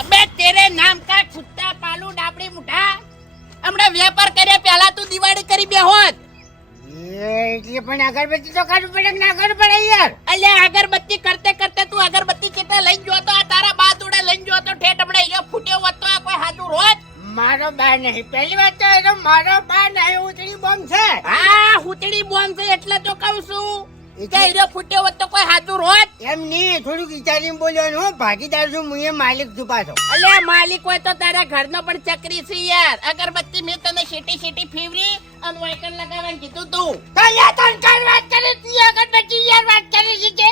અબે તેરે નામ કા કુત્તા પાલુ ડાબડી મુઠા હમણે વેપાર કરે પહેલા તું દિવાળી કરી બે હોત એટલે પણ અગરબત્તી તો કરવું પડે કે ના કરવું પડે યાર? અલ્યા અગરબત્તી કરતે કરતે તું અગરબત્તી કેટલા લઈને જો તો આ તારા બા જોડે લઈને જો તો ઠેઠ હમણે ઈયો ફૂટ્યો હોત તો આ કોઈ હાજુ રોત. મારો બા નહીં. પહેલી વાત તો એ તો મારો બા નહીં, ઉતરી બોમ્બ છે. હા હુતડી બોમ્બ છે એટલે તો કહું છું કે ઈયો ફૂટ્યો હોત તો કોઈ હાજુ રોત. એમ નહીં, થોડુંક વિચારીને બોલ્યો. હું ભાગીદાર છું, હું એ માલિક છું પાછો. અલ્યા માલિક હોય તો તારા ઘરનો પણ ચકરી છે યાર. અગરબત્તી મેં તને શેટી શેટી ફેવરી અને વાયકર લગાવવાનું કીધું તું. તો યાર તને કઈ વાત કરે તું? અગરબત્તી યાર વાત કરે છે કે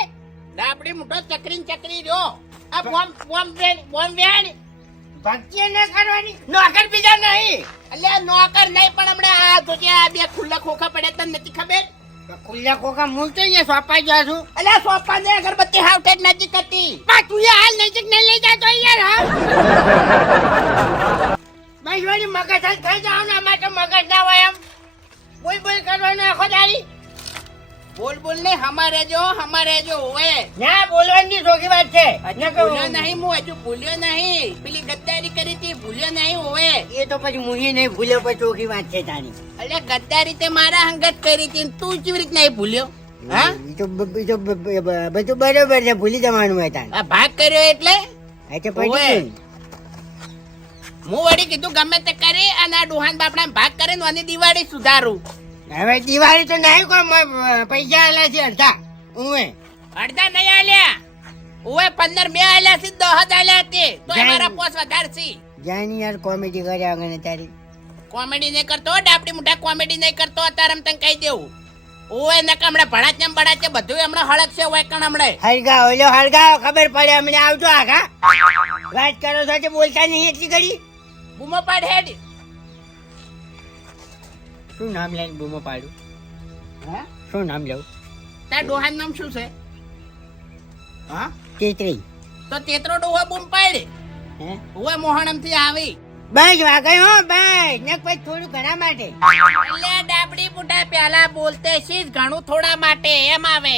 ડાબડી મોટો ચકરી ચકરી રહ્યો. આ બોમ્બ વેણ ભક્તિ ન કરવાની, નોકર બીજા નહીં. અલ્યા નોકર નહીં પણ હમણાં આ જોજે આ બે ખુલ્લા ખોખા પડ્યા તને નથી ખબર? ખુલ્લા કોકા હું તો અહીંયા સોંપાઈ ગયો છું. અલ્યા સોપા ને અગરબત્તી હાવ ઠેઠ નજીક હતી. પણ તું એ હાલ નજીક નહીં લઈ જાતો યાર. હા ભાઈ જોડી મગજ હાલ થઈ જાવ ને, આમાં તો મગજ ના હોય એમ બોલ બોલ કરવાનું આખો દાડી. બોલ બોલ ને હમારે જો ઓએ ના બોલવાની સોખી વાત છે. ભૂલ્યો નહીં હું હજુ ભૂલ્યો નહીં. પેલી ગદ્દારી કરી હતી ભૂલ્યો નહીં ઓએ. એ તો પછી મુહી નહીં ભૂલ્યો, પછી ચોખી વાત છે તારી. અલ્યા ગદ્દારી તે મારા હંગત કરી હતી તું કેવી રીત નહીં ભૂલ્યો? હા એ તો બધું બરોબર છે, ભૂલી જવાનું હોય તારે. આ ભાગ કર્યો એટલે તો પછી હું વળી કીધું ગમે તે કરી અને આ ડોહાન બાપડા ભાગ કરે ને આની દિવાળી સુધારું. હવે દિવાળી તો નહીં, કોઈ પૈસા આલ્યા છે અડધા. હું અડધા નહીં આલ્યા ઓએ 15 બે આલ્યા છે 10 આલ્યા તે તો મારા પોસ વધાર છે. જાની યાર કોમેડી કર્યા વગર તારી. કોમેડી નહીં કરતો ડાબડી મોટા કોમેડી નહીં કરતો અત્યારે તને કહી દેવું. ઓએ નક હમણે ભડાચમ બડાચે બધું હમણે હળક છે ઓય કણ હમણે હળગાવ ઓલો હળગાવ ખબર પડે અમને. આવજો આખા વાત કરો છો કે બોલતા નહીં એટલી ઘડી. બૂમો પાડ હેડ. શું નામ લઈને બૂમો પાડું? હા શું નામ લઉં? તાર ડોહાન નામ શું છે? હા ચેતરી. તો તેતરો ડોહા બૂમ પાડે હે ઓય મોહણમ થી આવી. બસ વાગઈ હો બસ. નક પછી થોડું ઘણા માટે. એટલે ડાબડી મોટા પહેલા બોલતે શીશ ઘણું થોડા માટે એમ આવે.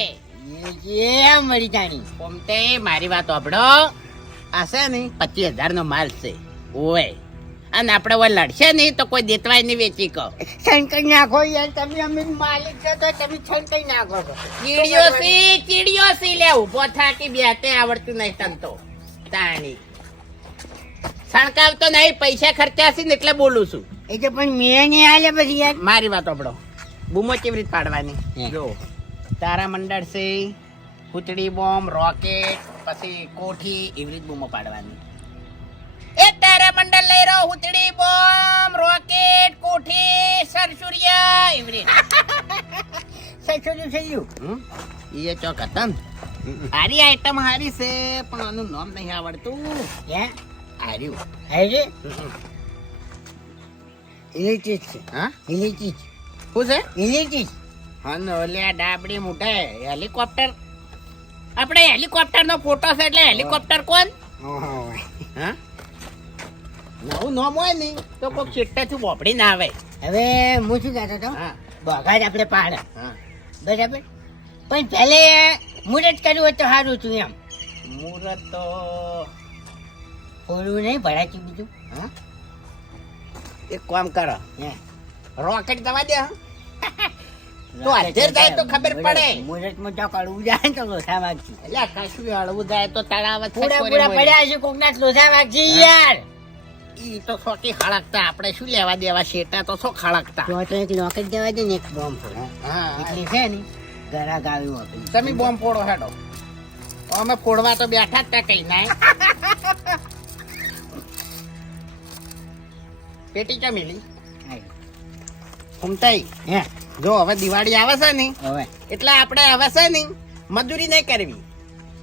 એમ વળી જાણી. ઓમતે મારી વાત સાંભળો. આ છે ને 25,000 નો માલ છે ઓય અને આપણે ઓય લડશે નહીં તો કોઈ દેતવાય નહીં વેચી કહો. છંકઈ નાખો યાર તમે. અમે માલિક છો તો તમે છંકઈ નાખો છો. ચીડિયો સી લે ઉભો થાકી બેતે આવડતું નહીં તને તો તાણી સણકાવતો નહીં. પૈસા ખર્ચા છે ને એટલે બોલું છું. એ તો પણ મેં નહીં હાલે પછી યાર. મારી વાત સાંભળો. બૂમો કેવી રીતે પાડવાની હે. જો તારા મંડળ છે હુતડી બોમ્બ રોકેટ પછી કોઠી એવી રીતે બૂમો પાડવાની. એ તારા મંડળ લઈ રહ્યો હુતડી બોમ્બ રોકેટ કોઠી સરસુરિયા એવી રીતે. સચોટું થઈ ગયું. એ ચોક હતા ને હારી આઈટમ હારી છે પણ આનું નામ નહીં આવડતું. હે હાર્યું હે ઇલેક્ટ્રિક છે. હા ઇલેક્ટ્રિક શું છે? ઇલેક્ટ્રિક. હા ને ઓલે આ ડાબડી મોટે હેલિકોપ્ટર આપણે હેલિકોપ્ટર નો ફોટો છે એટલે હેલિકોપ્ટર કોણ? હા નવું નામ હોય ને તો કોઈક ચિટ્ટેથી બોપડી ના આવે. હવે હું શું કહેતો હતો? હા બગાડ આપણે પાડ હા બરાબર, પણ પહેલે મુહૂર્ત કર્યું હોય તો સારું હતું એમ. મુહૂર્ત તો થોડું નહીં ભરાતું બીજું. હા એક કામ કરો હે રોકેટ દવા દે. હા તો હાજર જાય તો ખબર પડે. મુહૂર્તમાં તો કડવું જાય તો લોસા વાગશે. એટલે કશું હળવું જાય તો તળાવ જ પૂરા છકોરે પૂરા હોય. પડ્યા છે કોકના લોસા વાગશે યાર. ઈ તો સોકી ખળકતા આપણે શું લેવા દેવા શેટા તો શું ખળકતા. તો એક રોકેટ દેવા દે ને એક બોમ્બ ફોડો. હા એટલી છે ને ગરાક આવ્યું હતું. તમે બોમ્બ ફોડો હેડો. અમે ફોડવા તો બેઠા જ તા કઈ નાય. પેટી ચા મિલી ફૂમતાઈ. હે જો હવે દિવાળી આવે છે ને હવે એટલે આપણે હવે છે ને મજૂરી નહીં કરવી.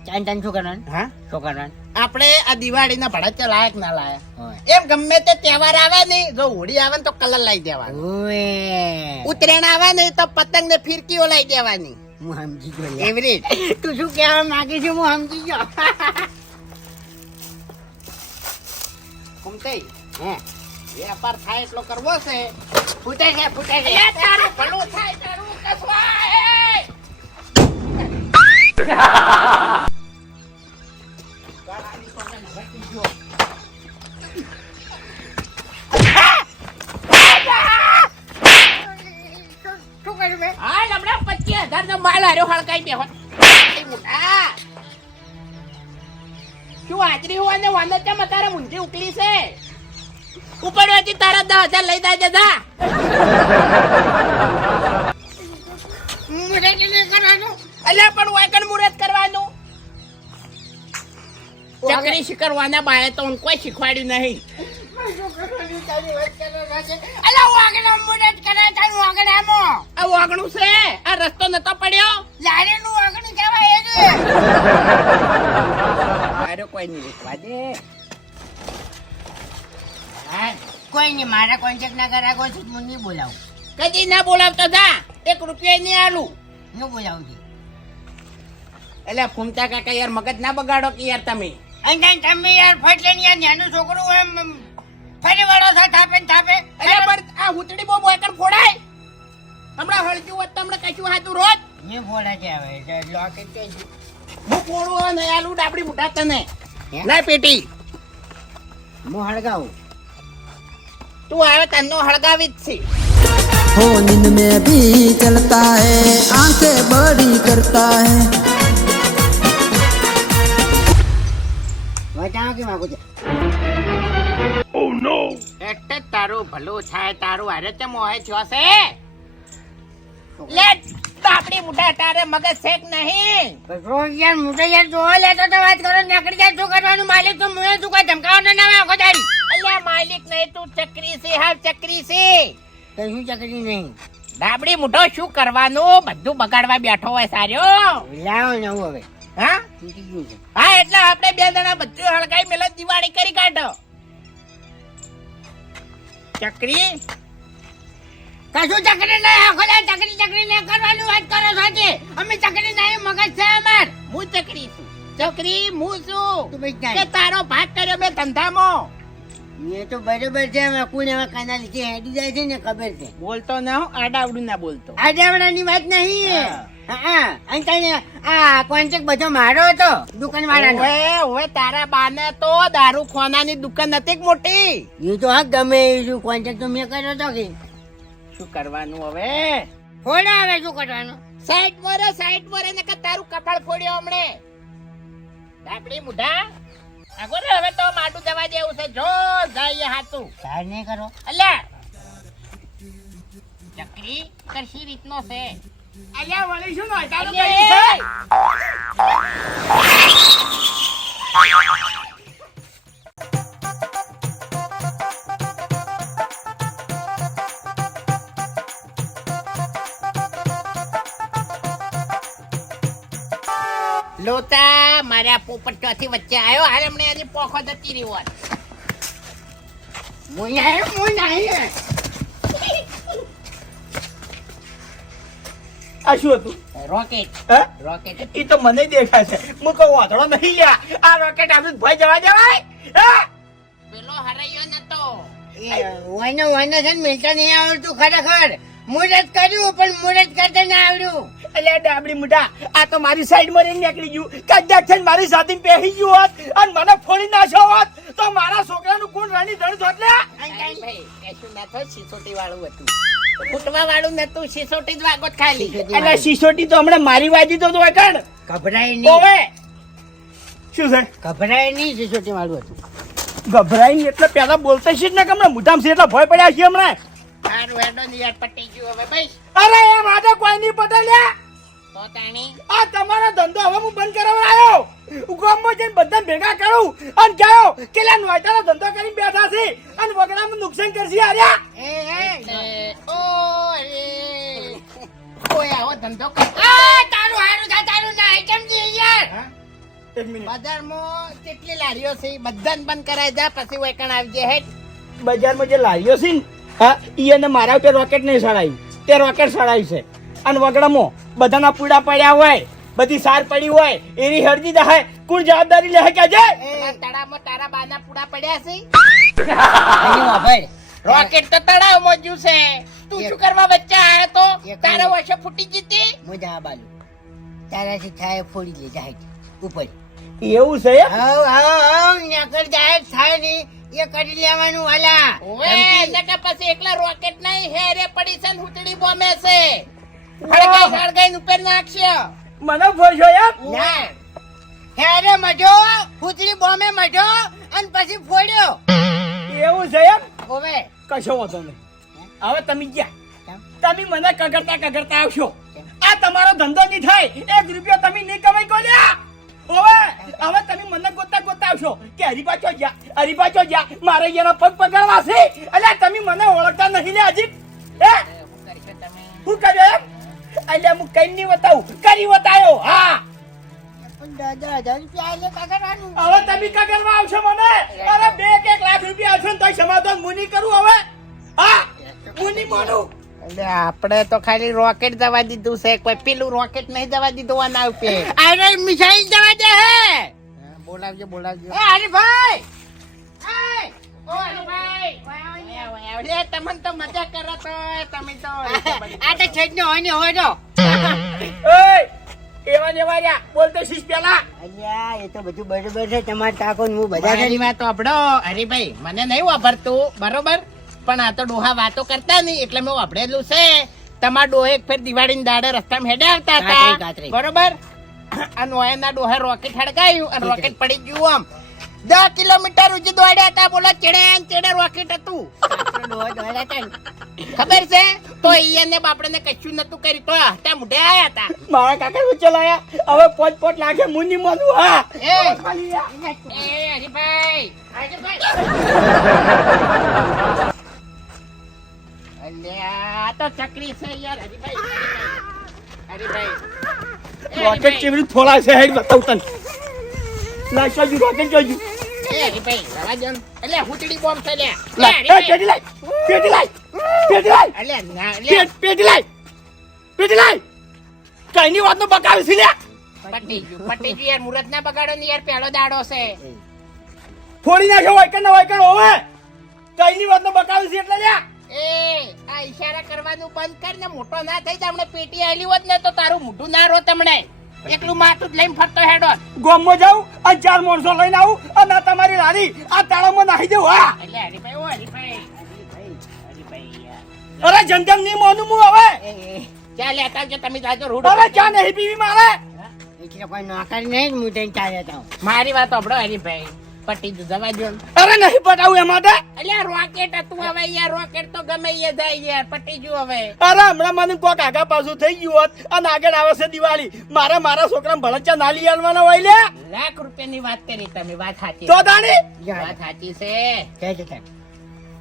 ચાન ચાન શું કરવાનું? હા શું કરવાનું? આપણે આ દિવાળીના ભડાચા લાયક ના લાયા. હવે એમ ગમે તે તહેવાર આવે ને જો હોળી આવે ને તો કલર લઈ દેવાનો. ઓએ ઉત્તરાયણ આવે ને તો પતંગ ને ફિરકીઓ લઈ દેવાની. હું સમજી ગયો. એવી રીત. તું શું કહેવા માંગે છે હું સમજી ગયો. ફૂમતાઈ હે વેપાર થાય એટલો કરવો છે. ફૂટે છે ફૂટે છે. એ તારું ભલું થાય તારું કસવા એ શું કર્યું મેં? હા હમણાં 25,000 નો માલ હાર્યો હળકાઈ બેહો. આ શું હાજરી હોવા ને વાંધો છે તારે મુંજી ઉકલી છે ઉપડવાથી તારા 10,000 લઈ જાય જા. મુરત નહીં કરવાનું. અલ્યા પણ વાયકણ મુરત કરવાનું. ચકરી શીખરવાના બાએ તો કોઈ શીખવાડ્યું નહીં. શું કરવાનું? તારી વાત કરવાનો છે. અલા વાગણા મુરત કરે તારું વાગણામાં. આ વાગણું છે આ રસ્તો નતો પડ્યો લારીનું વાગણું કહેવાય એ છે. મારો કોઈ નહીં વેચવા દે. હા, કોઈ નહીં મારા કોન્ટેક્ટ ના કરાવો છે હું નહીં બોલાવું. કદી ના બોલાવતો જા 1 રૂપિયા નહીં આલું. હું બોલાવું છું. એટલે ફૂમતા કાકા યાર મગજ ના બગાડો કે યાર તમે. અને તમે યાર ફટલે ને યાર નાનું છોકરું હોય એમ ફરી વાળો છે થાપે ને થાપે. અલ્યા પણ આ હુતડી બહુ વાયકણ ફોડાય. હમણાં હળજુ હોત તો હમણાં કશું હાતું રોત. નહીં ફોડા છે હવે લોકેટ તો હું ફોડું હોય ને આલુ ડાબડી મુઠા તને. હે? લાય પેટી હું હળગાવું. તું આવે તન્નો હળગાવી જ છે. हो नींद में भी चलता है आंखें बड़ी करता है વચાણો કે માગું છે. એટલે તારું ભલું થાય તારું હારે તે મોહે થયો છે. લે ડાબડી મુઠા તારે મગજ છે કે નહીં. રોજ યાર મોટો યાર જોવા લેતો તો વાત કરો નીકળી જાય શું કરવાનું માલિક તો મુએ શું કોઈ ધમકાવાનો ના આવે આખો દાડી. અલ્યા માલિક નહીં તું ચક્રી છે હા ચક્રી છે. કશું ચકરી નહીં. ડાબડી મુઠો શું કરવાનું બધું બગાડવા બેઠો હોય સાર્યો. લાવો ને હું હવે હા તૂટી ગયું છે. હા એટલે આપણે 2 જણા બધું હળગાઈ મેલે દિવાળી કરી કાઢો. ચક્રી કશું ચકરી નહીં આખો દાડી ચકરી નહીં કરવાનું વાત કરો છો આજે. અમે ચકરી નહીં મગજ છે અમાર. હું ચકરી છું ચકરી હું છું તું બસ કે જાય. તારો ભાગ કર્યો મેં ધંધામાં. એ તો બરોબર છે હવે કોણ એવા કાના લીધે હેડી જાય છે ને ખબર છે. બોલતો ના હો આડાવડું ના બોલતો. આડાવડાની વાત નહીં. હા. હા અને તને આ કોન્ટેક્ટ બધો મારો હતો દુકાન વાળાનો. ઓવે તારા બાને તો દારૂ ખોનાની દુકાન નથી કે મોટી. એ તો હા ગમે એ કોન્ટેક્ટ તો મેં કર્યો હતો કે શું કરવાનું હવે ફોડો હવે શું કરવાનું. સાઈડ મોરે ને કે તારું કપાળ ફોડ્યો હમણે. ડાબડી મુઢા આગો રે હવે તો માટું દવા દેવું છે જો જાય હાતું. સાર નહીં કરો. અલ્યા ચકરી કરશી રીતનો છે. અલ્યા વળી શું નોટાનું અલ્યા, લોતા મારા પોપટ ચોથી વચ્ચે આવ્યો હાલ હમણે હજી પોખો જતી રહી હોત. હું નહીં. આ શું હતું રોકેટ હે રોકેટ ઈ તો મને દેખાય છે હું કહું વાંધો નહીં યાર આ રોકેટ આપણે ભય જવા દેવાય હે પેલો હરાયો નતો. વાયનો છે ને મિલતા નહીં આવડતું ખરેખર. મુરત કર્યું પણ મુરત કરતા ના આવડ્યું. એટલે ડાબડી મુઢા આ તો મારી સાઈડ માં રહીને નીકળી ગયું કદાચ છે ને મારી સાથે બેસી ગયું હોત અને મને ફોડી નાખ્યો હોત તો મારા છોકરાનું કોણ રાણી ધણ ધોત લે ભાઈ કશું ના થાય સિસોટી વાળું હતું. ફૂટવા વાળું નતું સિસોટી જ વાગોત ખાલી. એટલે સિસોટી તો હમણાં મારી વાજી તો હોય કણ ગભરાય નહીં. ઓવે શું છે ગભરાય નહીં સિસોટી વાળું હતું. ગભરાઈ ને એટલે પેલા બોલતા છે જ ને કે હમણાં મુઢામ છે એટલે ભય પડ્યા છે હમણાં મારું હેડો ની યાદ પટી ગયું હવે ભાઈ. અરે એમ આજે કોઈ નહીં પટે લે તો તાણી આ તમારો ધંધો હવે હું બંધ કરાવડાયો ગામમાં જઈને બધા ભેગા કરું અને ગયો કે લે નોયતાનો ધંધો કરીને બેઠા છે અને વગડામાં નુકસાન કરશે આર્યા કોઈ આવો ધંધો કર. તારું હારું થા તારું ના આઈટમ છે યાર. એક મિનિટ બજારમાં કેટલી લારીઓ છે બધાને બંધ કરાય જા પછી વેકણ આવજે હેડ. બજારમાં જે લારીઓ છે ને હા ઈ અને મારા ઉપર રોકેટ નહીં સડાયું તે રોકેટ સડાયું છે અને વગડામાં બધાના પૂડા પડ્યા હોય બધી સાર પડી હોય એની હરજી દહાય કોણ જવાબદારી લે કે જે આ તળાવમાં તારા બાના પૂડા પડ્યા છે. એની વાપર. રોકેટ તો તળાવમાં જ છે તું શું કરવા વચ્ચે આવ્યો તો તારા વર્ષે ફૂટી જીતી. હું જવાબ આલું. તારાથી થાય ફોડી લે જાય ઉપર. એવું છે એમ? આવ આવ આવ નકર જાય થાય નહીં એ કરી લેવાનું વાલા. ઓવે નકા પછી એકલા રોકેટ નહીં હેરે પડી છે ને હુતડી બોમે છે હળગાઈ ઉપર નાખશે મને ફોડશો એમ? ના હેરે મજો ફૂતરી બોમ્બે મજો અને પછી ફોડ્યો. એવું છે એમ? ઓવે કશો વાંધો નહીં. હવે તમે ગયા તમે મને કગરતા આવશો. આ તમારો ધંધો નહીં થાય 1 રૂપિયો તમે નહીં કમાઈ કો લ્યા. હવે તમે મને ગોતા આવશો કે હરીપાચો જ્યાં મારે એના પગ પકડવા છે. અલ્યા તમે મને ઓળખતા નહીં લે હજી. હે શું કર્યો એમ? અલ્યા હું કઈ નહીં બતાવું કરી બતાવ્યો. હા પણ 10,000 રૂપિયા આલે કાગરવાનું. હવે તમે કગરવા આવશો મને. અરે 2-1 લાખ રૂપિયા આવશે ને તો સમાધાન મુની કરું હવે. હા મુની માનું. એટલે આપણે તો ખાલી રોકેટ દવા દીધું છે કોઈ પેલું રોકેટ નહીં દવા દીધું આના ઉપર અરે મિસાઈલ જવા દે હે. બોલાવજો એ હરીભાઈ એ ઓ હરીભાઈ લે તમને તો મજા કરો તો તમે તો આ તો છેડનો હોય ને હોય તો. એવા ને વાર્યા બોલતો શીશ પેલા. અલ્યા એ તો બધું બરોબર છે તમાર કાકો ને હું બધા મારી વાત વાપડો હરીભાઈ મને નહીં વાપરતું બરોબર પણ આ તો ડોહા વાતો કરતા નહીં એટલે મેં વાપરેલું છે. તમારા ડોહે એક ફેર દિવાળીની દાડે રસ્તામાં હેડે આવતા ગાત્રી. હતા બરોબર આ નોયના ડોહે રોકેટ હડકાયું અને રોકેટ પડી ગયું આમ 10 કિલોમીટર સુધી દોડ્યા હતા બોલો ચેડે રોકેટ હતું ખબર છે તો ઈયને બાપડને કશું નતું કર્યું તો હટા મુઢે આયા હતા. મારા કાકા વચ્ચે લાયા હવે 5 લાખે મુની માનું. હા એ ખાલી યા. હરીભાઈ અલ્યા તો ચકરી છે યાર હરીભાઈ રોકેટ કેવી રીતે ફોડાય છે હેડ બતાવ તને. લાઈટ જોજો રોકેટ જોજો. એ હરીભાઈ રવા દો ને. એટલે હુતડી બોમ્બ છે લે પેટી લાઈ અલ્યા ના લે પેટી લાઈ કઈ ની વાતનો બકાવ છે લ્યા. પટી ગયું યાર મુરત ના બગાડો ને યાર પહેલો દાડો છે ફોડી નાખ્યો વાયકણ હોવે કઈ ની વાતનો બકાવ છે એટલે લ્યા. એ આ ઈશારા કરવાનું બંધ કર ને મોટો ના થઈ જાય. હમણે પેટી આલી હોત ને તો તારું મોઢું ના રો તમને એકલું માથું જ લઈને ફરતો હેડો. ગોમમાં જાઉં અને 4 માણસો લઈને આવું અને આ તમારી રાની આ તાળામાં નાખી દઉં. હા એટલે હરીભાઈ ઓ હરીભાઈ યાર. અરે જનજન નહીં માનું હું હવે. ચા લેતા આવજો તમે જાજો રોડ હવે ચા નહીં પીવી મારે. એટલે કોઈ નોકરી નહીં હું તને ચાલે તો. મારી વાત સાંભળો હરીભાઈ પટી જ જવા દો ને. અરે નહીં પટાવું એ માટે. અલ્યા રોકેટ હતું હવે યાર રોકેટ તો ગમે એ જાય યાર પટી ગયું હવે. અરે હમણાં મને કોક આગા પાછું થઈ ગયું હોત અને આગળ આવે છે દિવાળી મારા છોકરા ભળચા ના લઈ આવવાના હોય લ્યા. લાખ રૂપિયાની વાત કરી તમે વાત સાચી તો દાણી વાત સાચી છે. કે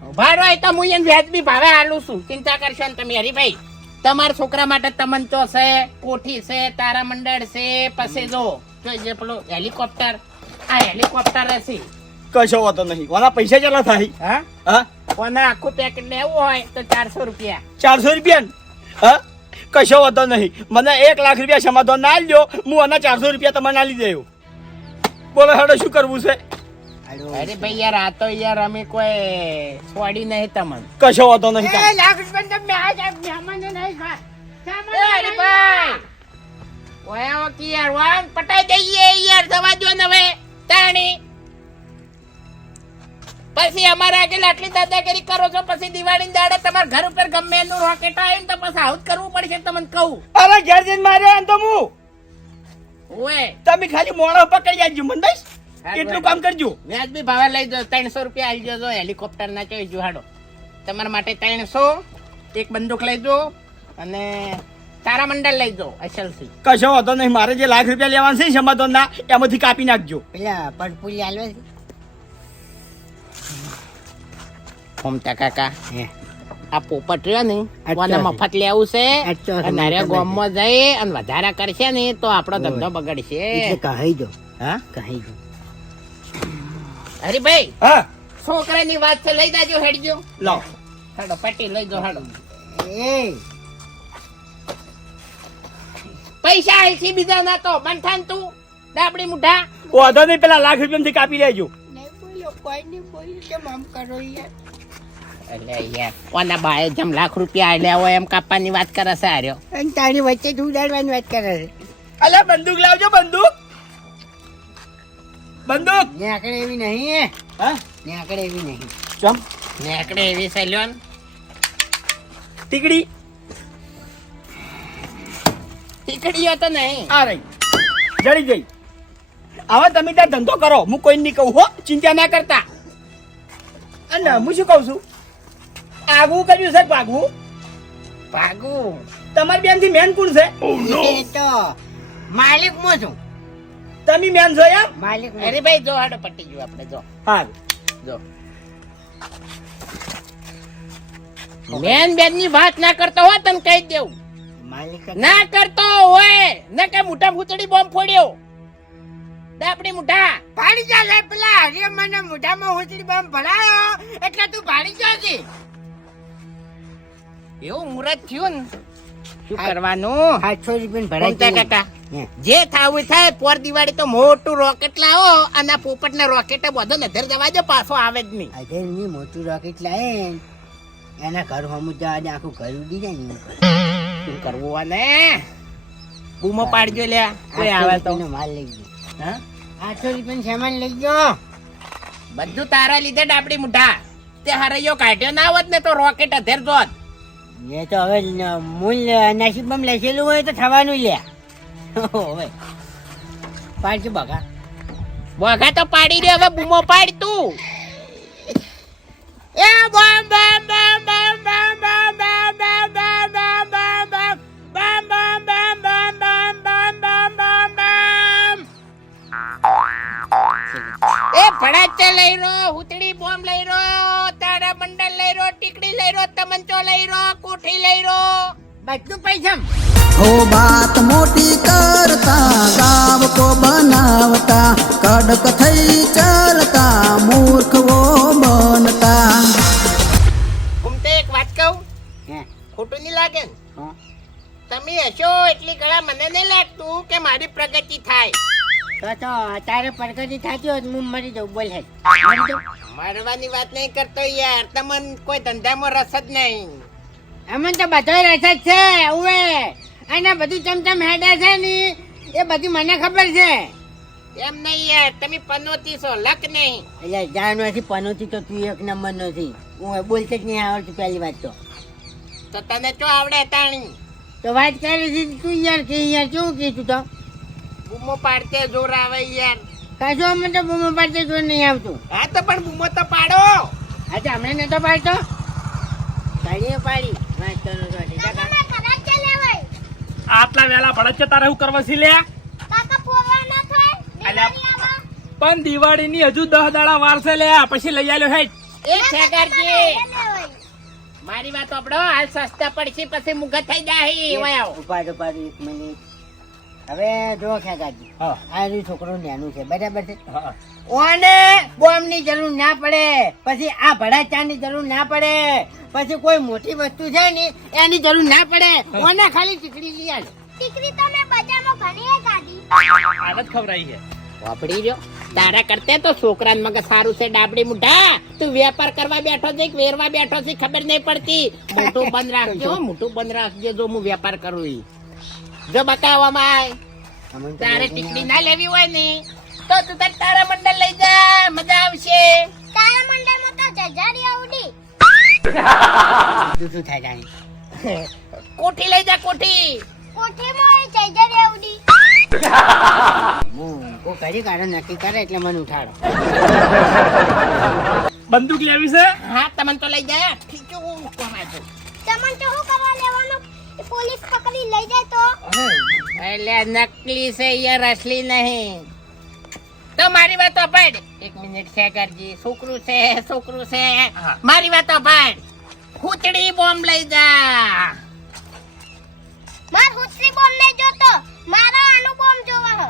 ઉભા રહો એ તો હું એને વ્યાજબી ભાવે આલું છું ચિંતા કરશો ને તમે હરીભાઈ. તમારા છોકરા માટે તમંચો છે કોઠી છે તારામંડળ છે પછી જો પેલું હેલિકોપ્ટર આ હેલિકોપ્ટર હશે કશો વાતો નહીં. ઓના પૈસા કેટલા થાય? હા હા કોના આખું પેકેટ લેવું હોય તો 400 રૂપિયા 400 રૂપિયા. હા કશો વાતો નહીં. મને 1 લાખ રૂપિયા સમાધાન ના આલજો હું આના 400 રૂપિયા તમને આલી દેવું. બોલો હેડો શું કરવું છે? અરે ભાઈ યાર આ તો યાર અમે કોઈ છોડી નહીં તમને. કશો વાતો નહીં. એ લાખ રૂપિયા તમે આ જ મહેમાનને નહીં ખા. અરે ભાઈ ઓય ઓ કે યાર વાંગ પટાઈ દઈએ યાર દવા દો ને હવે તાણી. પછી અમારા આગળ આટલી દાદાગીરી કરો છો પછી દિવાળીની દાડે તમારા ઘર ઉપર ગમે એનું રોકેટ આવ્યું ને તો પછી આવું જ કરવું પડશે તમને કહું. અરે ઘેર જઈને માર્યો એમ તો હું. ઓય તમે ખાલી મોડો પકડી આવજો મને એટલું કામ કરજો. વ્યાજબી ભાવે લઈ જાઓ 300 રૂપિયા આવી જજો હેલિકોપ્ટર ના ચોઈ જુહાડો તમારા માટે 300 એક બંદૂક લઈ જો અને તારામંડળ લઈ જાઓ અસલથી. કશો વાતો નહીં. મારે જે લાખ રૂપિયા લેવાના છે સમાધાન ના એમાંથી કાપી નાખજો. પેલા પડપુરી આલવે છે. ઓમતા કાકા આ પોપટ રહ્યો ને અચ્છા ઓને મફત લેવું છે અચ્છા અને અરે ગામમાં જઈ અને વધારા કરશે ને તો આપણો ધંધો બગડશે. એટલે કહી દો હા કહી દો. હરીભાઈ હા છોકરાની વાત છે લઈ જાજો હેડજો. લાવ હેડો પટ્ટી લઈ જાઓ હેડો. એ પૈસા આલથી બીજા ના તો બંઠાન તું ડાબડી મુઢા. વાંધો નહીં. પેલા લાખ રૂપિયાથી કાપી લેજો. નહીં બોલ્યો કોઈ નહીં બોલ્યું કેમ આમ કરો યાર. એટલે યાર ઓના બાએ જેમ લાખ રૂપિયા આલ્યા હોય એમ કાપવાની વાત કરે છે આર્યો. અને તારી વચ્ચે જ ઉડાડવાની વાત કરે છે. અલ્યા બંદૂક લાવજો બંદૂક. બંદૂક નેકડે એવી નહીં. હા નેકડે એવી નહીં. ચમ નેકડે એવી સલ્યોન ટીકડી ટીકડીઓ તો નહીં. આ રહી જડી ગઈ. હવે તમે ત્યાં ધંધો કરો, હું કોઈ નહીં કહું હો, ચિંતા ના કરતા. અને હું શું કહું છું, આગવું કર્યું છે ભાગવું. ભાગું તમારી બેન થી મેન કોણ છે? એ તો માલિક હું છું. તમે મેન છો એમ? માલિક હું. અરે ભાઈ જો હાડો પટી ગયું આપણે જો હા જો મેન બેન ની વાત ના કરતો હો તને કહી દેવું. માલિક જ. ના કરતો હોય ને કે મોટા ભૂતડી બોમ્બ ફોડ્યો દાપડી મુઠા ભાડી જા લે પેલા હરિય મને મોઢામાં હુંચડી બમ ભરાયો એટલે તું ભાડી જા છે. એવું મુરત થયું ને શું કરવાનું 800 રૂપિયા ભણતા ભરાય કાકા જે થાવું થાય પોર દિવાળી તો મોટું રોકેટ લાવો અને આ પોપટ ના રોકેટ બધો નજર જવા દો પાછો આવે જ નહીં. અધેરની મોટું રોકેટ લાવે એના ઘર હમું જવા દે આખું ઘર ઉડી જાય ને. શું કરવું અને બૂમો પાડજો લે કોઈ આવે તો. માલ લઈ ગયો. હા 800 રૂપિયા સામાન લઈ ગયો. બધું તારા લીધે ડાપડી મુઠા તે હરૈયો કાઢ્યો ના હોત ને તો રોકેટ અધેર જોત. એ તો હવે મૂલ નસીબમાં લખેલું હોય તો થવાનું લે. હવે પાડજો બગા. બોઘા તો પાડી દે હવે બૂમો પાડ તું. એ બમ બમ બમ બમ બમ બમ બમ બમ બમ બમ બમ બમ બમ બમ બમ બમ બમ બમ બમ. એ ફડાચે લઈ રો, હુતડી બોમ્બ લઈ રો, તારા બંડલ લઈ રો, ટીકડી લઈ રો, તમંચો લઈ રો, કોઠી લઈ રો, બધું પૈસા हो बात मोटी करता गाँव को बनावता कड़क थई चलता मूर्ख वो बनता. ઘૂમતે એક વાત કહું હે ખોટું નહીં લાગે ને? હા. તમે હશો એટલી ઘણા મને નહીં લાગતું કે મારી પ્રગતિ થાય. તો તારે પ્રગતિ થતી હોય તો હું મરી જાઉં. બોલ હે મરી જાઉં. મરવાની વાત નહીં કરતો યાર, તમને કોઈ ધંધામાં રસ જ નહીં. અમને તો બધો રસ જ છે. ઉવે અને બધું ચમચમ હેડે છે ને એ બધું મને ખબર છે. એમ નહીં યાર, તમે પનોતી છો લક નહીં. એટલે જાણવાથી પનોતી તો તું એક નંબર નથી. હું બોલતે જ નહીં આવડતું પહેલી વાત તો તને શું આવડે તાણી? તો વાત કરી છે તું યાર કે યાર કેવું કીધું તો બૂમો પાડતે જોર આવે યાર. કશું અમને તો બૂમો પાડતે જોર નહીં આવતું. હા તો પણ બૂમો તો પાડો. આજે હમણાં નતો પાડતો પાડીએ પાડી વાત કરો છો આટલા વેલા ભડક છે તારે શું કરવા છે લે? પણ દિવાળી ની હજુ 10 દાડા વાર છે લે, પછી લઈ આલ્યો હે. એ ખેગારજી મારી વાત સાંભળો, હાલ સસ્તા પડશે પછી મુગત થઈ જાય. ઓય આવો. ઉપાડો પાડો 1 મિનિટ. હવે જો ખેગાજી હા આ છોકરો નાનું છે બરાબર છે. હા ઓને બોમ્બ ની જરૂર ના પડે, પછી આ ભડાચા ની જરૂર ના પડે, પછી કોઈ મોટી વસ્તુ છે ને એની જરૂર ના પડે. ઓને ખાલી ટીકડી લઈ આલ. ટીકડી તો મેં બજારમાં ઘણી કાઢી. આદત ખવરાઈ છે. વાપડી રહ્યો તારા કરતે તો છોકરાને મગજ સારું છે ડાબડી મુઢા. તું વેપાર કરવા બેઠો છે કે વેરવા બેઠો છે ખબર નહીં પડતી. મોટું બંધ રાખજો, મોટું બંધ રાખજો જો હું વેપાર કરું ઈ. જો બતાવવામાં આય અમને તો તારે બોમ્બ ટીકડી નહીં ના લેવી હોય ને તો તું તાર તારા મંડળ લઈ જા, મજા આવશે. તારા મંડળમાં તો જજારી ઉડી. આવડતું. શું થાય જાણી કોઠી લઈ જા, કોઠી. કોઠીમાં જજારી ઉડી. હું કોઈ કરી કાઢો નક્કી કરે એટલે મને ઉઠાડો. બંદૂક લેવી છે? હા તમને તો લઈ જા. ઠીક કોમાં છો તમને તો શું કરવા લેવાનું? એ પોલીસ પકડી લઈ જાય તો એટલે નકલી છે યાર, અસલી નહીં. તો મારી વાત સાંભળ. 1 મિનિટ ખેગારજી, છોકરું છે છોકરું છે. મારી વાત સાંભળ. હુતડી બોમ્બ લઈ જા. માર હુસરી બોમ્બ નહીં જોતો, મારા આનું બોમ્બ જોવા હો.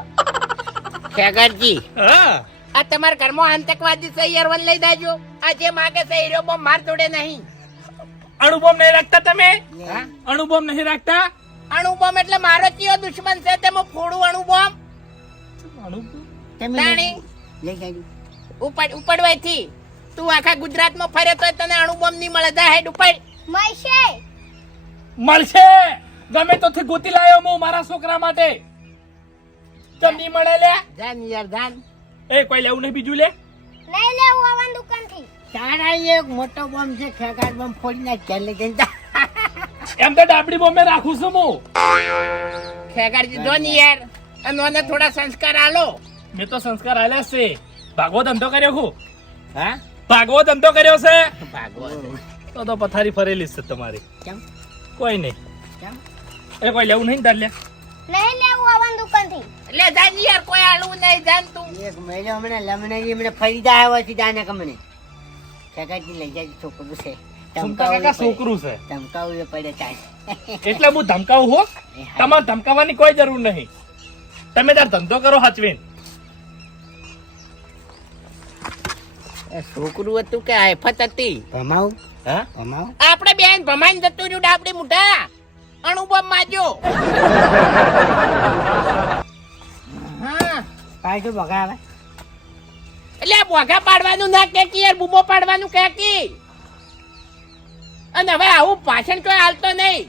ખેગારજી હા આ તમારા ઘરમાં આતંકવાદી છે યાર, વન લઈ જાજો. આ જે માગે છે હીરો બોમ્બ માર જોડે નહીં. અણુબોમ નહીં રાખતા તમે? હા અણુબોમ નહીં રાખતા? અણુ બોમ્બ એટલે મારો ચિયો દુશ્મન છે તેમાં ફોડું અણુ બોમ્બ. તમે તાણી લઈ જાજો. ઉપડવાથી તું આખા ગુજરાતમાં ફરે તોય તને અણુ બોમ્બ નહીં મળે. જા હેડ ઉપર. મળશે. મળશે. ગમે તો થી ગોતી લાયો હું મારા છોકરા માટે. ચમ નહીં મળે લે જાન યાર જાન. એ કોઈ લેવું નહીં બીજું લે નહીં લેવું આવવાનું દુકાનથી. તારા એક મોટો બોમ્બ છે ખેગાડ બોમ્બ ફોડી નાખ ચાલ લઈ જઈને જા. એમ તો ડાબડી બોમ્બે રાખું છું હું ખેગાડજી જો ને યાર અને ઓને થોડા સંસ્કાર આલો. મેં તો સંસ્કાર આલ્યા છે ભાગવો ધંધો કર્યો છું હા ભાગવો ધંધો કર્યો છે ભાગવત તો પથારી ફરેલી છે તમારી કેમ કોઈ નહીં કેમ એ કોઈ લેવું નહીં તાર લે નહીં લેવું આવવાનું દુકાનથી. એટલે જાન યાર કોઈ આલું નહીં જાન તું. એક મહિનો હમણાં લમણાજી મને ફરી જાય આવ્યો છે જાને કમને ખેગાડજી લઈ જાય છોકરું છે સુમતા કાકા છોકરું છે ધમકાવું પડે ચાલ. એટલે હું ધમકાવું હો તમારે ધમકાવવાની કોઈ જરૂર નહીં તમે તાર ધંધો કરો હાચવીન એ છોકરું હતું કે આફત હતી. ભમાવું હા ભમાવું આપણે બેન ભમાઈને જતું રહ્યું ડાબડી મુઠા અણુબમ માજો. હા પાછું ભગાવે એટલે આ બોઘા પાડવાનું ના કે યાર બૂમો પાડવાનું કે અને હવે આવું ભાષણ કોઈ હાલતો નહીં.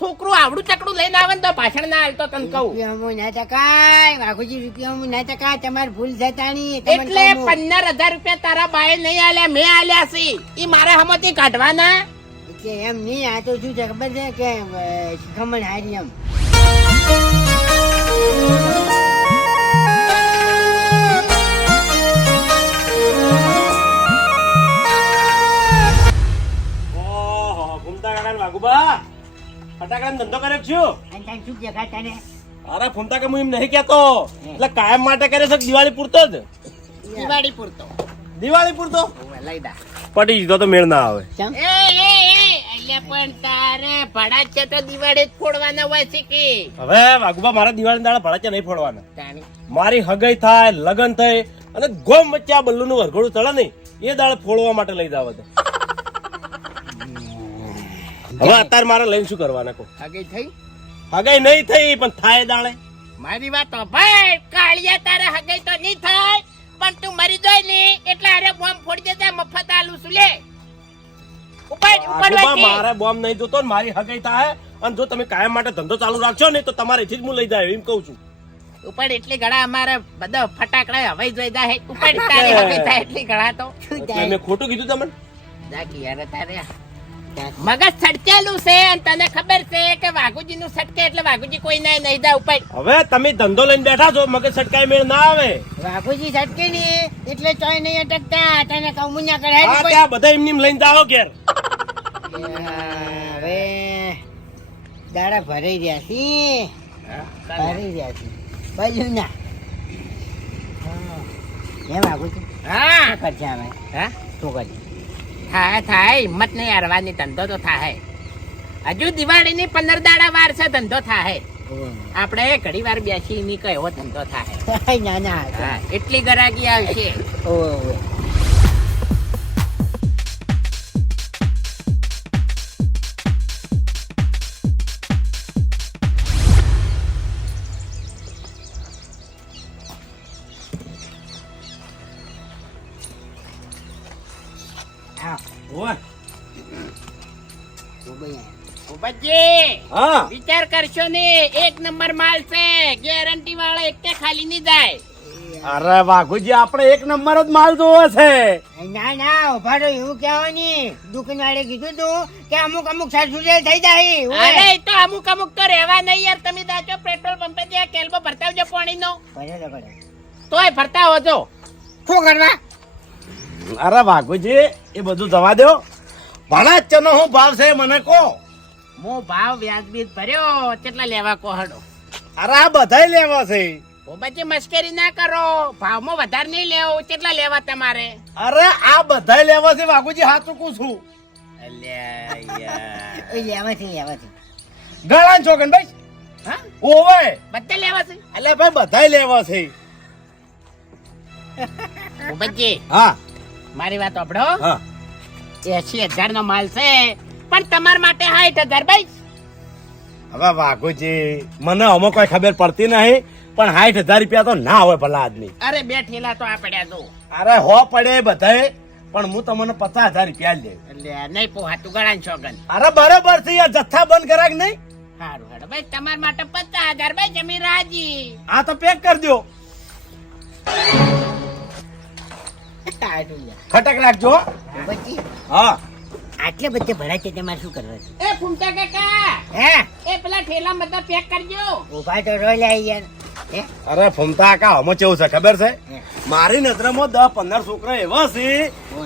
છોકરું આવડું ચકડું લઈને આવે ને તો ભાષણ ના હાલતો તને કહું. રૂપિયામાં ના ટકાય વાઘુજી રૂપિયામાં ના ટકાય તમારે ભૂલ જતાની તમને એટલે કહું. 15,000 રૂપિયા તારા બાએ નહીં આલ્યા મેં આલ્યા છે. ઈ મારે હમતી કાઢવાના. એટલે એમ નહીં આ તો શું છે ખબર છે કે શિખામણ હારી એમ ફૂમતા કાકા ને વાઘુબા ફટાકડા ધંધો કર્યો છું અને તને શું દેખાય તને અરે ફૂમતા કે હું એમ નહીં કેતો એટલે કાયમ માટે કરે છે દિવાળી પૂરતો જ દિવાળી પૂરતો દિવાળી પૂરતો ઓવે, લઈ દા. પટી દીધો તો મેળ ના આવે ચમ એ અલ્યા પણ તારે ભડાચ્યા તો દિવાળી જ ફોડવાના હોય છે કે હવે વાઘુબા મારા દિવાળી દાડા ભડાચા નહીં ફોડવાના તાણી. મારી હગાઈ થાય લગન થાય અને ગોમ વચ્ચે આ બલ્લુનું વરઘોડું ચડે નહીં એ દાડે ફોડવા માટે લઈ જાવ તો હવે અત્યારે મારે લઈને શું કરવાના કો હગી થઈ હગાઈ નહીં થઈ પણ થાય દાડે મારી વાત તો ભાઈ કાળિયા તારે હગઈ તો નહીં થાય પણ તું મરી જાય ને એટલે અરે બોમ્બ ફોડી દેતા મફત આલુ છું લે ઉપાડ વાઘુબા, મારે બોમ્બ નહીં જોતો ને મારી હગાઈ થાય અને જો તમે કાયમ માટે ધંધો ચાલુ રાખશો ને તો તમારે જ હું લઈ જાય એમ કહું છું ઉપાડ એટલી ઘડા અમારે બધા ફટાકડા હવાઈ જોઈ જાય ઉપાડ તારે હગી થાય એટલી ઘડા તો શું એટલે થાય મેં ખોટું કીધું તમને જાકી યાર તારે મગજ સડકેલું છે અને તને ખબર છે કે વાઘુજી નું સટકે એટલે વાઘુજી કોઈ ના નહીં દા ઉપાડ હવે તમે ધંધો લઈને બેઠા છો મગજ સટકાય મેળ ના આવે વાઘુજી છટકે ને એટલે ચોય નહીં અટકતા તને કમુન્યા કરે હા ત્યાં બધા એમની એમ લઈને જાઓ ઘેર હવે દાડા ભરાઈ રહ્યા છે ભરાઈ રહ્યા છે બાજુ ના એમ વાઘુજી હા શું કરશે હવે હા શું કરશે થાય હિંમત નહીં હારવાની ધંધો તો થાય હજુ દિવાળીની 15 દાડા વાર છે ધંધો થાય આપણે ઘડી વાર બેસી ની કઈ એવો ધંધો થાય ના ના હા એટલી ગરાગી આવશે ઓવે ઓય. ઉભજી હા વિચાર કરશો ને એક નંબર માલ છે ગેરંટી વાળા એક ખાલી નહીં જાય અરે વાઘુજી આપણે એક નંબર જ માલ જોવો છે ના ના ઉભા રહો એવું કહેવાની દુકાન વાળે કીધું તું કે અમુક અમુક સાસુરે થઈ જાય અરે એ તો અમુક અમુક તો રહેવા નહીં યાર તમે દાચો પેટ્રોલ પંપે ત્યાં કેલ્બો ભરતા આવજો પાણીનો તોય ભરતા હોજો શું કરવા અરે વાઘુજી એ બધું જવા દો ભણા ચનો શું ભાવ છે મને કહો મો ભાવ વ્યાજબી ભર્યો કેટલા લેવા કો હડો અરે આ બધાય લેવા છે પછી મસ્કરી ના કરો ભાવમાં વધારે નહીં લેવો કેટલા લેવા તમારે અરે આ બધાય લેવા છે વાઘુજી હા ચૂકું છું લેવાથી ગળા છોકન ભાઈ હા ઓવે બધા લેવા છે એટલે ભાઈ બધાય લેવા છે ઉભજી હા મારી વાત સાંભળો હા 80,000 નો માલ છે પણ તમારા માટે 60,000 ભાઈ હવે વાઘુજી મને આમાં કોઈ ખબર પડતી નહીં પણ 60,000 રૂપિયા તો ના હોય ભલા આદમી અરે બે ઠેલા તો આ પડ્યા તો અરે હો પડે બધાય પણ હું તમને 50,000 રૂપિયા લે એટલે નહીં પોહાતું ગળાન છોગન અરે બરાબર છે યાર જથ્થા બંધ કરાક નહીં સારું હેડો ભાઈ, તમારા માટે 50,000 ભાઈ, જમી રાજી. આ તો પેક કરી દો. સારું લે. ખટક રાખજો હો. ભૂપતજી, હા આટલે બધે ભરાય છે તમારે શું કરવા છે? એ ફૂમતા કાકા, હે એ પેલા ઠેલા બધા પેક કરજો. ઉભા તો રોઈ લે યાર. હે અરે ફમતા કાકા આમાં કેવું છે ખબર છે હે. મારી નજરમાં 10-15 છોકરા એવા છે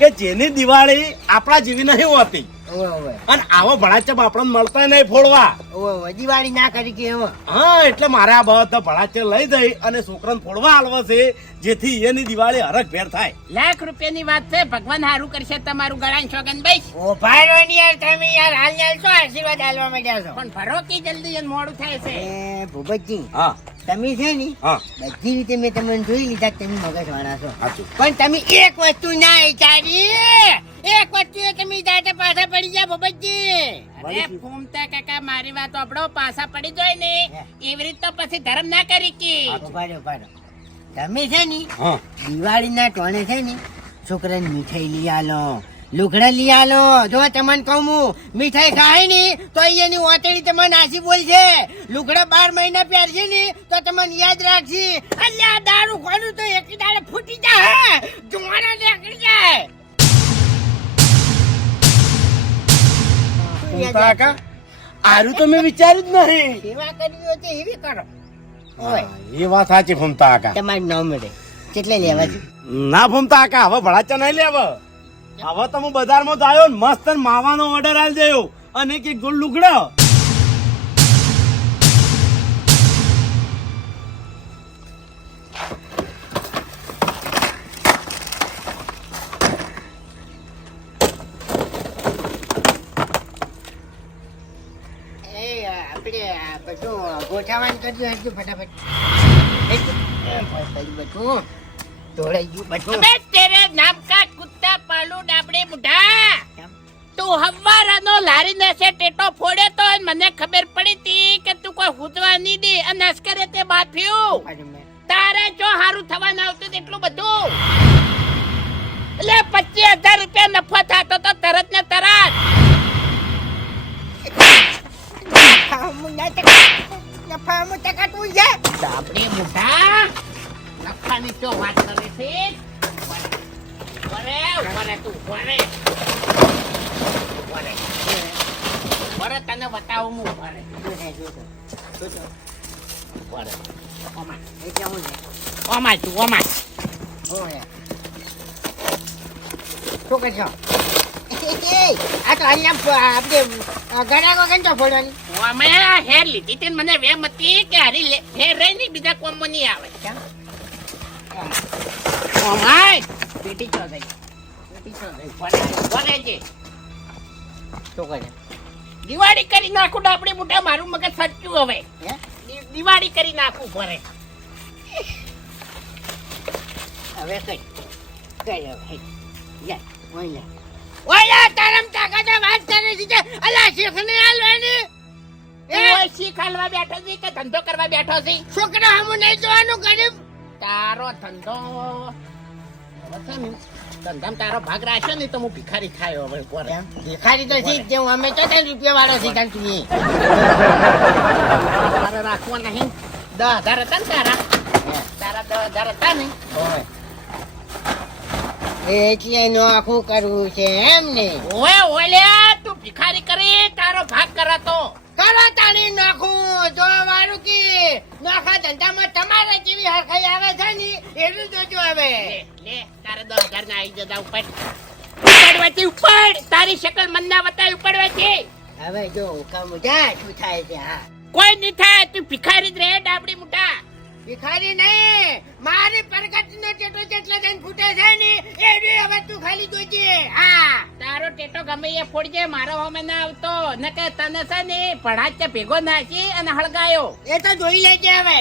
કે જેની દિવાળી આપણા જેવી નહીં હોતી ઓવે ઓવે અને આવો ભણાચપ આપણને મળતા નહીં ફોડવા. ઓવે ઓવે દિવાળી ના કરી કે એમાં. હા એટલે મારે આ બધા ભણાચે લઈ જઈ અને છોકરાને ફોડવા આલવા છે જેથી એની દિવાળી હરખ ભેર થાય. લાખ રૂપિયાની વાત છે, ભગવાન સારું કરશે તમારું ગળાની સોગંદ ભાઈ. ઉભા રહો ને યાર તમે યાર હાલ ને હાલ શું આશીર્વાદ આલવા માંડ્યા છો? પણ ફરો કે જલ્દી એને મોડું થાય છે. એ ભૂપતજી, હા તમે છે ને હા બધી રીતે મેં તમને જોઈ લીધા કે તમે મગજવાળા છો, સાચું. પણ તમે એક વસ્તુ ના વિચારી. એક વસ્તુ એ તમે દાદા પાછા પડી ગયા ભૂપતજી. અરે ફૂમતા કાકા, મારી વાત આપણો પાછા પડી જાય ને એવી રીતે તો પછી ધર્મ ના કરી કે. ઉભા રહો, ઉભા રહો. તમે છે ને હા દિવાળીના ટોણે છે ને છોકરાને મીઠાઈ લઈ આલો, લુગડા લઈ આલો. જો તમને કહું હું, મીઠાઈ ખાય ને તો અહીંયાની ઓતેડી તમને નાસી બોલશે. લુગડા 12 મહિના પહેરશે ને તો તમને યાદ રાખશે. અલ્યા દારૂ ખોલું તો એક દાડે ફૂટી જાય, ધુમાડા નીકળી જાય. ફમતા કાકા આરું તો મેં વિચાર્યું જ નહીં. સેવા કરવી હોય તો એવી કરો. ઓય એ વાત સાચી ફમતા કાકા. તમારું નામ મળે કેટલે લેવા છે? ના ફમતા કાકા હવે ભણાચા નહીં લેવા. હવે તો હું બજારમાં જાયો ને મસ્ત માવાનો ઓર્ડર આલ જયો અને એક ગોળ લુગડો. એ આપણે આ બધું ગોઠવણ કરજો હજુ ફટાફટ. બધું ધોળાઈ ગયું બધું. અબે તેરે નામ કા કુત્તા પાલુ ડાબડે બુઢા, તું હવારાનો લારી નસે ટેટો ફોડે તો મને ખબર પડી તી કે તું કોઈ હુદવા નહીં દે અને અસ્કરે તે બાફ્યું. તારે જો હારું થવાનું આવતું એટલું બધું એટલે 25,000 રૂપિયા નફો થતો તો તરત ને તરત. ડાબડે બુઢા, નફાની શું વાત કરે છે? વરે વરે તું વરે વરે વરે તને બતાવું હું વરે વરે ઓમાય તું ઓમાય. શું કરશો? આ તો અહીંયા આપણે ગળાકો કંચો ફોડવાની. અમે હેર લીધી હતી ને મને વેમ હતી કે હારી હેર રહી નહીં બીજા કોમમાં નહીં આવે. ઓમાય પેટી ચો ગઈ, પેટી ચો ગઈ. વરે છે શું કરે? દિવાળી કરી નાખું ડાબડી બુઢા, મારું મગજ સચ્યું હવે. હે? દિવાળી કરી નાખું ભરે. હવે કઈ કઈ હવે જા ઓય ઓયા તારમ તાકાત વાત કરે છે. અલા શીખને આલવાની એ શીખ હાલવા બેઠો છે કે ધંધો કરવા બેઠો છે? છોકરા હમું નહીં જોવાનું ગરીબ. તારો ધંધો હવે છે ને, ધંધામાં તારો ભાગ રાખ્યો ને તો હું ભિખારી થાય હવે કોરે. ભિખારી તો શીખ જેવું અમે તો 10 રૂપિયા વાળો શીખાન તું. તારે રાખવા નહીં. 10,000 હતા ને તારા? તારા 10,000 હતા ને? એટલે નોખું કરવું છે એમ ને? ઓએ ઓલ્યા તું ભિખારી કરી તારો ભાગ કરાતો. કરો તાણી નાખું જો વાળું કે નોખા ધંધામાં તમારે જેવી હરખાઈ આવે છે ને એટલું જોજો હવે. લે તારે 10,000 ના આવી જતા ઉપર ઉપાડવાથી ઉપર તારી શકલ મન્ના બતાવી ઉપાડવાથી. હવે જો હુકમ જા શું થાય છે. હા કોઈ નહીં થાય, તું ભિખારી જ રહે ડાબડી મોટા. ભિખારી નહીં, મારી પ્રગતિનો ટેટો જેટલા જણ ફૂટે છે ને એવી હવે તું ખાલી જોજે. હા તારો ટેટો ગમે એ ફોડજે, મારો હોમે ના આવતો ન કે તને છે ને ભડાચ ભેગો નાખી અને હળગાયો. એ તો જોઈ લેજે હવે.